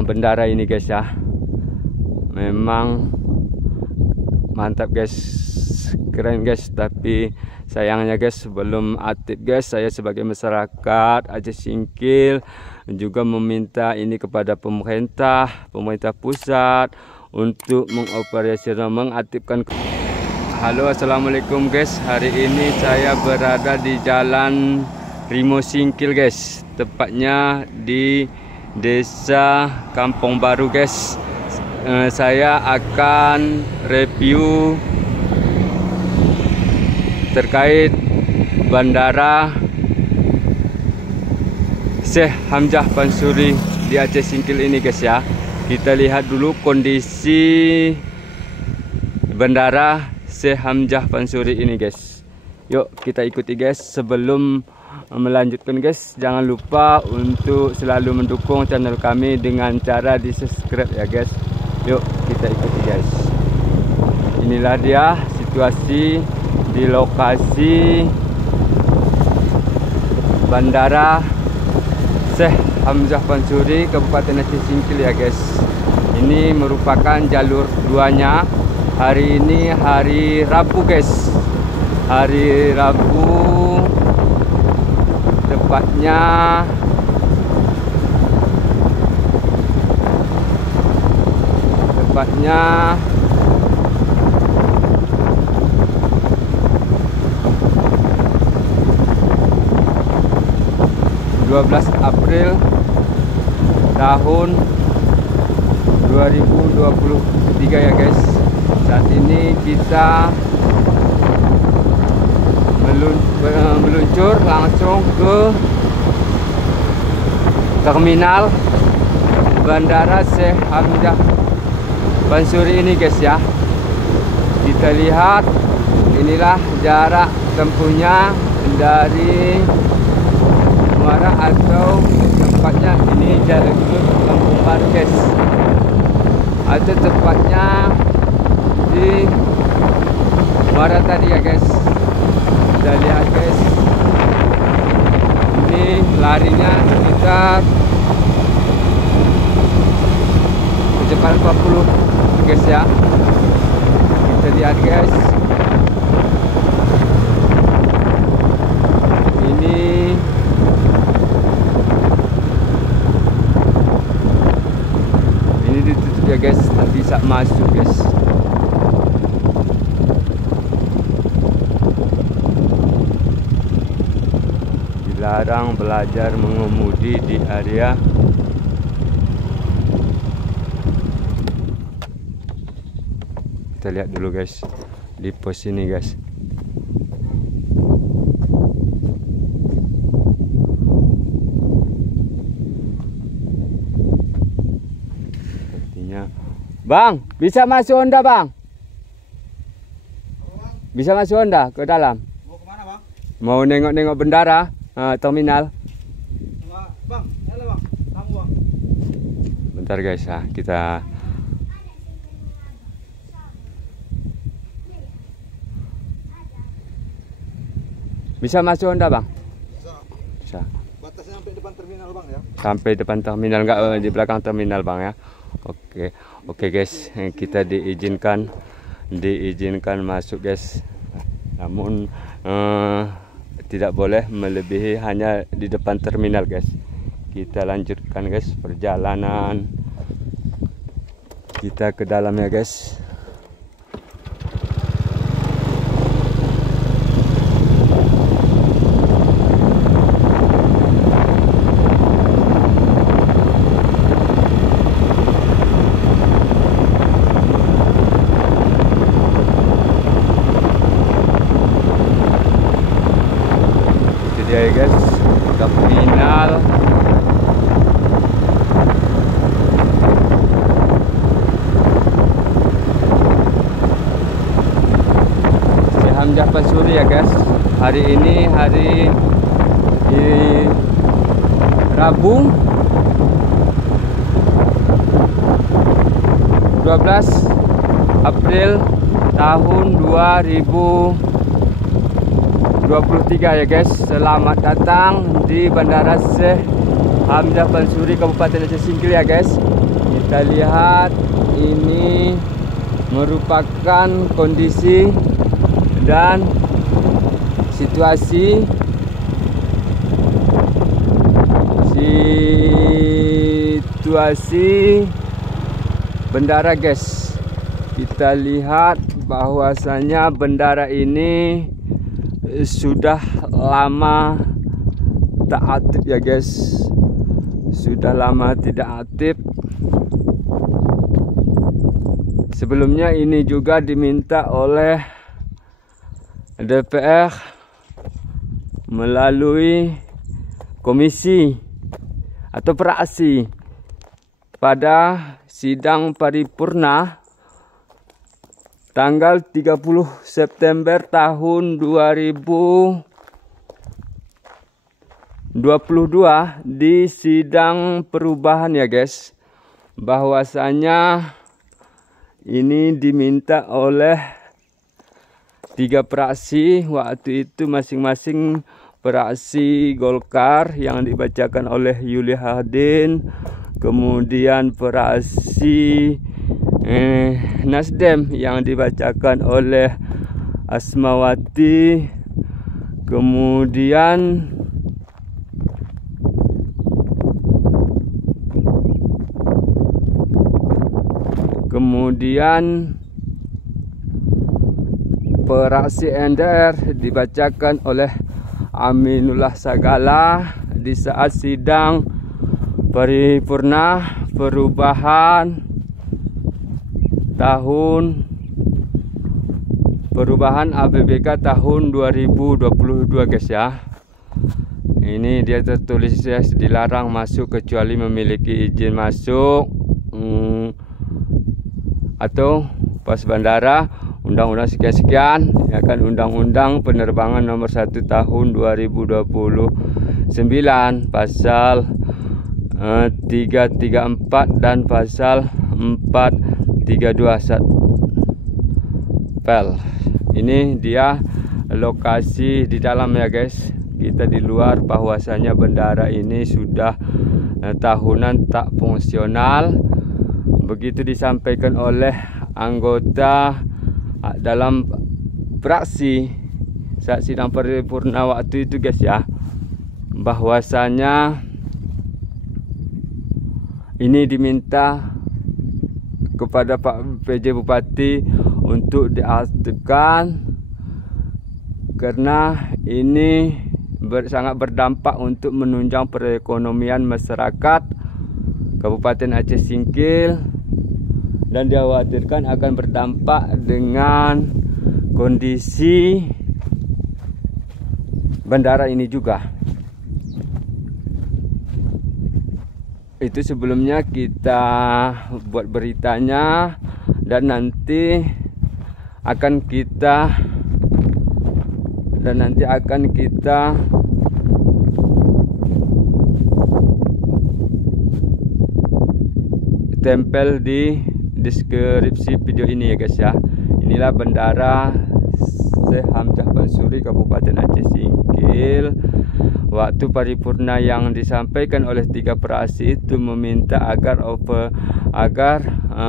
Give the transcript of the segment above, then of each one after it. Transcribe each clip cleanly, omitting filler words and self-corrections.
Bendara ini guys ya, memang mantap guys, keren guys. Tapi sayangnya guys belum aktif guys. Saya sebagai masyarakat Aceh Singkil juga meminta ini kepada pemerintah pusat untuk mengoperasional, mengaktifkan. Halo, assalamualaikum guys. Hari ini saya berada di Jalan Rimo Singkil guys, tepatnya di Desa Kampung Baru guys. Saya akan review terkait Bandara Syekh Hamzah Pansuri di Aceh Singkil ini guys ya. Kita lihat dulu kondisi Bandara Syekh Hamzah Pansuri ini guys. Yuk kita ikuti guys. Sebelum melanjutkan guys, jangan lupa untuk selalu mendukung channel kami dengan cara di subscribe ya guys. Yuk kita ikuti guys. Inilah dia situasi di lokasi Bandara Syekh Hamzah Pansuri Kabupaten Aceh Singkil ya guys. Ini merupakan jalur duanya. Hari ini hari Rabu guys, hari Rabu, tepatnya April tahun 2023 ya guys. Saat ini kita meluncur langsung ke terminal Bandara Syekh Hamzah Pansuri ini guys ya. Kita lihat, inilah jarak tempuhnya dari Muara atau tempatnya ini Jalan Kampung Baru guys, atau tepatnya di Muara tadi ya guys. Kita lihat guys, ini larinya sekitar kecepatan 40 guys ya. Kita lihat guys, ini ditutup ya guys, tak bisa masuk guys. Dilarang belajar mengemudi di area kita lihat dulu guys di pos ini guys. Sepertinya Bang, bisa masuk Honda Bang? Bisa masuk Honda ke dalam? Mau kemana Bang? Mau nengok-nengok bendara, terminal. Bang, nyala Bang, kamu Bang. Bentar guys ya, kita bisa masuk Honda Bang? Bisa. Batasnya sampai depan terminal Bang ya? Sampai depan terminal, enggak di belakang terminal Bang ya. Oke guys, kita diizinkan masuk guys. Namun tidak boleh melebihi hanya di depan terminal guys. Kita lanjutkan guys perjalanan kita ke dalam ya guys. Ya guys, terminal Syekh Hamzah Pansuri ya guys. Hari ini hari Rabu 12 April tahun 2023 ya guys. Selamat datang di Bandara Syekh Hamzah Pansuri Kabupaten Aceh Singkil ya guys. Kita lihat ini merupakan kondisi dan situasi bendara guys. Kita lihat bahwasanya bendara ini sudah lama tak aktif ya guys. Sudah lama tidak aktif. Sebelumnya ini juga diminta oleh DPR melalui komisi atau praksi pada sidang paripurna tanggal 30 September tahun 2022 di sidang perubahan ya guys, bahwasanya ini diminta oleh 3 praksi, waktu itu masing-masing praksi Golkar yang dibacakan oleh Yuli Hadin, kemudian praksi Nasdem yang dibacakan oleh Asmawati, kemudian praksi NDR dibacakan oleh Aminullah Sagala di saat sidang paripurna perubahan APBK tahun 2022 guys ya. Ini dia tertulis ya, dilarang masuk kecuali memiliki izin masuk atau pas bandara, undang-undang sekian-sekian ya kan, undang-undang penerbangan nomor 1 tahun 2029 pasal 334 dan pasal 432 pel. Ini dia lokasi di dalam ya guys. Kita di luar, bahwasanya bendara ini sudah tahunan tak fungsional. Begitu disampaikan oleh anggota dalam praksi saat sidang paripurna waktu itu guys ya, bahwasanya ini diminta kepada Pak PJ Bupati untuk diaktifkan karena ini sangat berdampak untuk menunjang perekonomian masyarakat Kabupaten Aceh Singkil, dan dikhawatirkan akan berdampak dengan kondisi bandara ini juga. Itu sebelumnya kita buat beritanya, dan nanti akan kita tempel di deskripsi video ini ya guys ya. Inilah bendara Syekh Hamzah Pansuri Kabupaten Aceh Singkil. Waktu paripurna yang disampaikan oleh 3 praksi itu meminta agar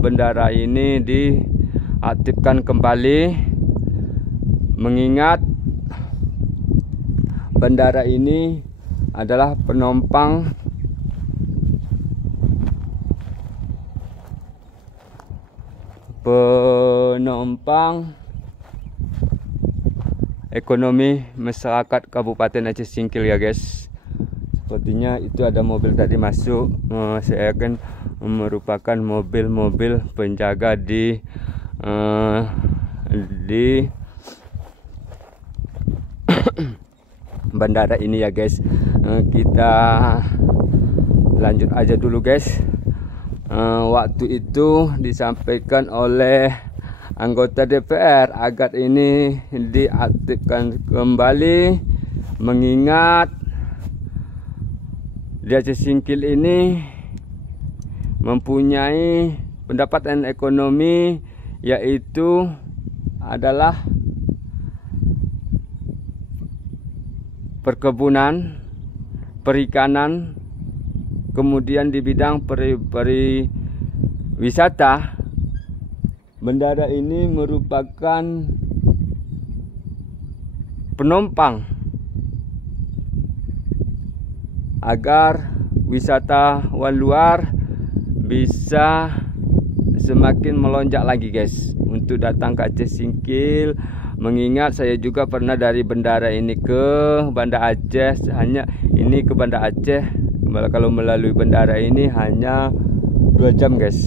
bendara ini diaktifkan kembali, mengingat bendara ini adalah penopang ekonomi masyarakat Kabupaten Aceh Singkil ya guys. Sepertinya itu ada mobil tadi masuk. Saya akan merupakan mobil-mobil penjaga di bandara ini ya guys. Kita lanjut aja dulu guys. Waktu itu disampaikan oleh anggota DPR agar ini diaktifkan kembali, mengingat di Aceh Singkil ini mempunyai pendapatan ekonomi, yaitu adalah perkebunan, perikanan, kemudian di bidang pariwisata, bendara ini merupakan penopang agar wisatawan luar bisa semakin melonjak lagi guys untuk datang ke Aceh Singkil. Mengingat saya juga pernah dari bendara ini ke Banda Aceh, hanya ini ke Banda Aceh kalau melalui bendara ini hanya 2 jam guys.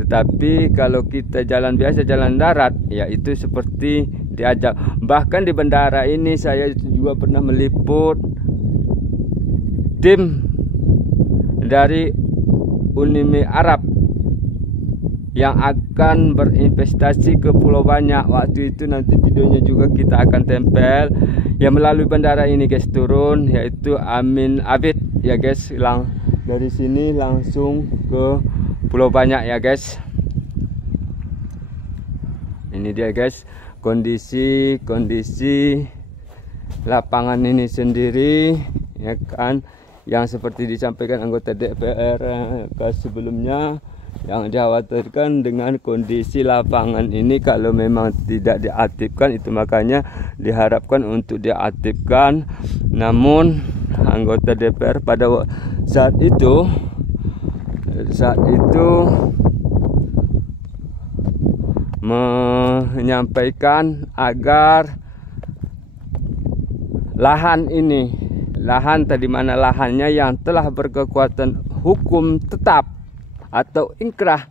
Tetapi kalau kita jalan biasa, jalan darat, ya itu seperti diajak. Bahkan di bendara ini saya juga pernah meliput tim dari Uni Arab yang akan berinvestasi ke Pulau Banyak. Waktu itu nanti videonya juga kita akan tempel. Yang melalui bandara ini guys turun, yaitu Amin Abid ya guys. Dari sini langsung ke Pulau Banyak ya guys. Ini dia guys kondisi lapangan ini sendiri ya kan, yang seperti disampaikan anggota DPR sebelumnya, yang dikhawatirkan dengan kondisi lapangan ini kalau memang tidak diaktifkan, itu makanya diharapkan untuk diaktifkan. Namun anggota DPR pada saat itu menyampaikan agar lahan tadi mana lahannya yang telah berkekuatan hukum tetap atau inkrah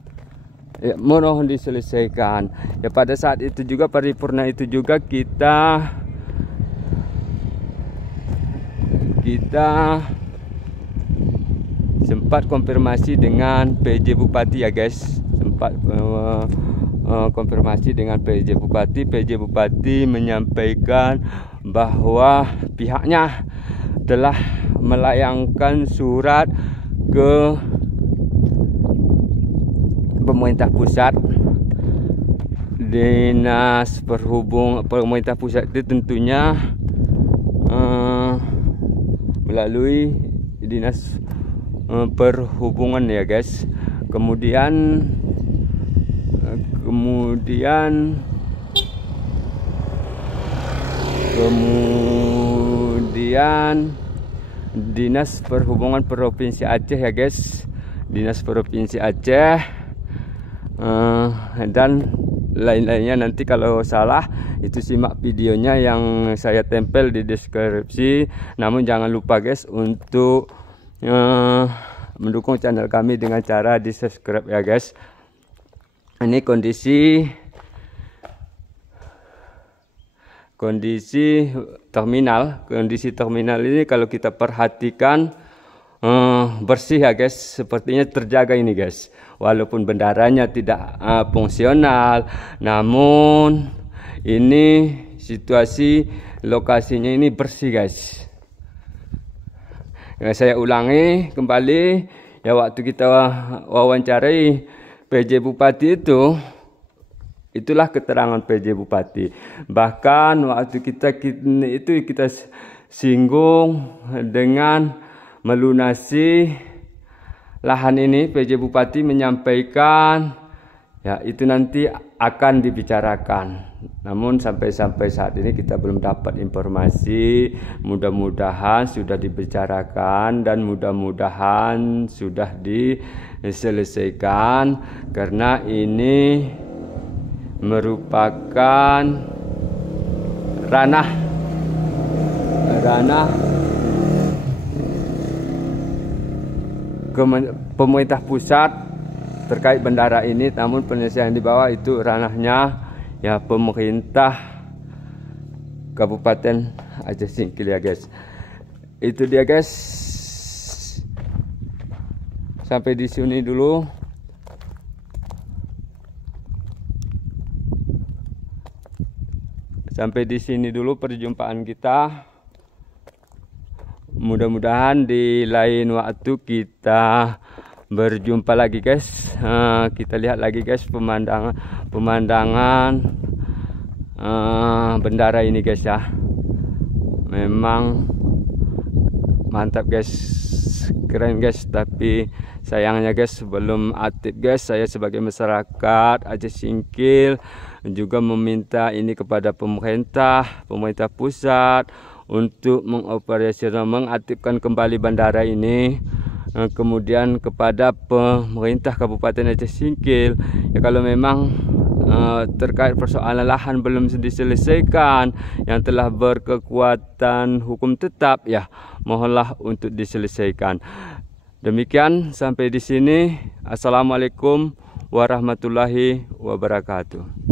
ya, mohon diselesaikan. Ya pada saat itu juga paripurna itu juga kita sempat konfirmasi dengan PJ Bupati ya guys, sempat konfirmasi dengan PJ Bupati menyampaikan bahwa pihaknya telah melayangkan surat ke pemerintah pusat, dinas pemerintah pusat itu tentunya melalui dinas perhubungan ya guys. Kemudian Dinas Perhubungan Provinsi Aceh ya guys, Dinas Provinsi Aceh dan lain-lainnya. Nanti kalau salah itu simak videonya yang saya tempel di deskripsi. Namun jangan lupa guys untuk mendukung channel kami dengan cara di subscribe ya guys. Ini kondisi terminal ini kalau kita perhatikan bersih ya guys, sepertinya terjaga ini guys. Walaupun bendaranya tidak fungsional, namun ini situasi lokasinya ini bersih guys. Saya ulangi kembali ya, waktu kita wawancarai PJ Bupati itulah keterangan PJ Bupati. Bahkan waktu kita singgung dengan melunasi lahan ini, PJ Bupati menyampaikan ya itu nanti akan dibicarakan. Namun sampai saat ini kita belum dapat informasi. Mudah-mudahan sudah dibicarakan dan mudah-mudahan sudah diselesaikan, karena ini merupakan ranah pemerintah pusat terkait bandara ini. Namun penyelesaian di bawah itu ranahnya ya pemerintah Kabupaten Aceh Singkil ya guys. Itu dia guys, sampai di sini dulu. Sampai di sini dulu perjumpaan kita. Mudah-mudahan di lain waktu kita berjumpa lagi guys. Kita lihat lagi guys pemandangan bendara ini guys ya. Memang mantap guys, keren guys. Tapi sayangnya guys belum aktif guys. Saya sebagai masyarakat Aceh Singkil juga meminta ini kepada pemerintah pusat untuk mengoperasikan, mengaktifkan kembali bandara ini. Kemudian kepada pemerintah Kabupaten Aceh Singkil, ya kalau memang terkait persoalan lahan belum diselesaikan yang telah berkekuatan hukum tetap, ya mohonlah untuk diselesaikan. Demikian sampai di sini. Assalamualaikum warahmatullahi wabarakatuh.